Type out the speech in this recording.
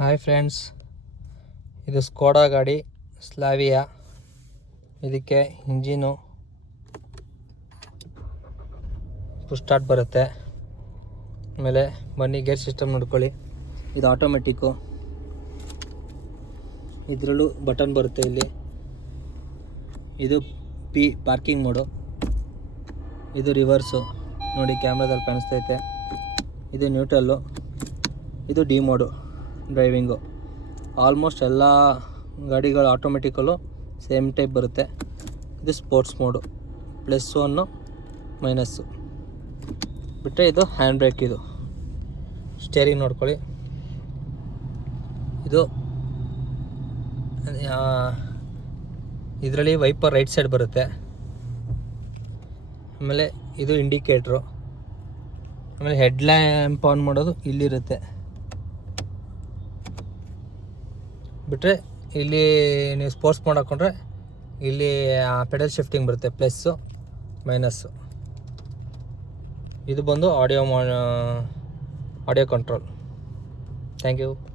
Hi friends, ಇದು Skoda ಗಾಡಿ Slavia. ಇದಕ್ಕೆ ಇಂಜಿನು ಪುಷ್ ಸ್ಟಾರ್ಟ್ ಬರುತ್ತೆ. ಆಮೇಲೆ ಬನ್ನಿ ಗೇರ್ ಸಿಸ್ಟಮ್ ನೋಡ್ಕೊಳ್ಳಿ. ಇದು ಆಟೋಮೆಟಿಕ್ಕು. ಇದರಲ್ಲೂ ಬಟನ್ ಬರುತ್ತೆ. ಇಲ್ಲಿ ಇದು ಪಾರ್ಕಿಂಗ್ ಮೋಡು. ಇದು ರಿವರ್ಸು ನೋಡಿ, ಕ್ಯಾಮ್ರಾದಲ್ಲಿ ಕಾಣಿಸ್ತೈತೆ. ಇದು ನ್ಯೂಟ್ರಲ್ಲು. ಇದು ಡಿ ಮೋಡು, ಡ್ರೈವಿಂಗು. ಆಲ್ಮೋಸ್ಟ್ ಎಲ್ಲ ಗಾಡಿಗಳು ಆಟೋಮೆಟಿಕಲ್ಲು ಸೇಮ್ ಟೈಪ್ ಬರುತ್ತೆ. ಇದು ಸ್ಪೋರ್ಟ್ಸ್ ಮೋಡು, +1 -. ಬಿಟ್ಟರೆ ಇದು ಹ್ಯಾಂಡ್ ಬ್ರೇಕ್. ಇದು ಸ್ಟೇರಿಂಗ್ ನೋಡ್ಕೊಳ್ಳಿ. ಇದು ಇದರಲ್ಲಿ ವೈಪರ್ ರೈಟ್ ಸೈಡ್ ಬರುತ್ತೆ. ಆಮೇಲೆ ಇದು ಇಂಡಿಕೇಟ್ರು. ಆಮೇಲೆ ಹೆಡ್ ಲ್ಯಾಂಪ್ ಆನ್ ಮಾಡೋದು ಇಲ್ಲಿರುತ್ತೆ. ಬಿಟ್ಟರೆ ಇಲ್ಲಿ ನೀವು ಸ್ಪೋರ್ಟ್ಸ್ ಮೋಡ್ ಹಾಕ್ಕೊಂಡ್ರೆ ಇಲ್ಲಿ ಪೆಡಲ್ ಶಿಫ್ಟಿಂಗ್ ಬರುತ್ತೆ, +, -. ಇದು ಬಂದು ಆಡಿಯೋ ಕಂಟ್ರೋಲ್. Thank you.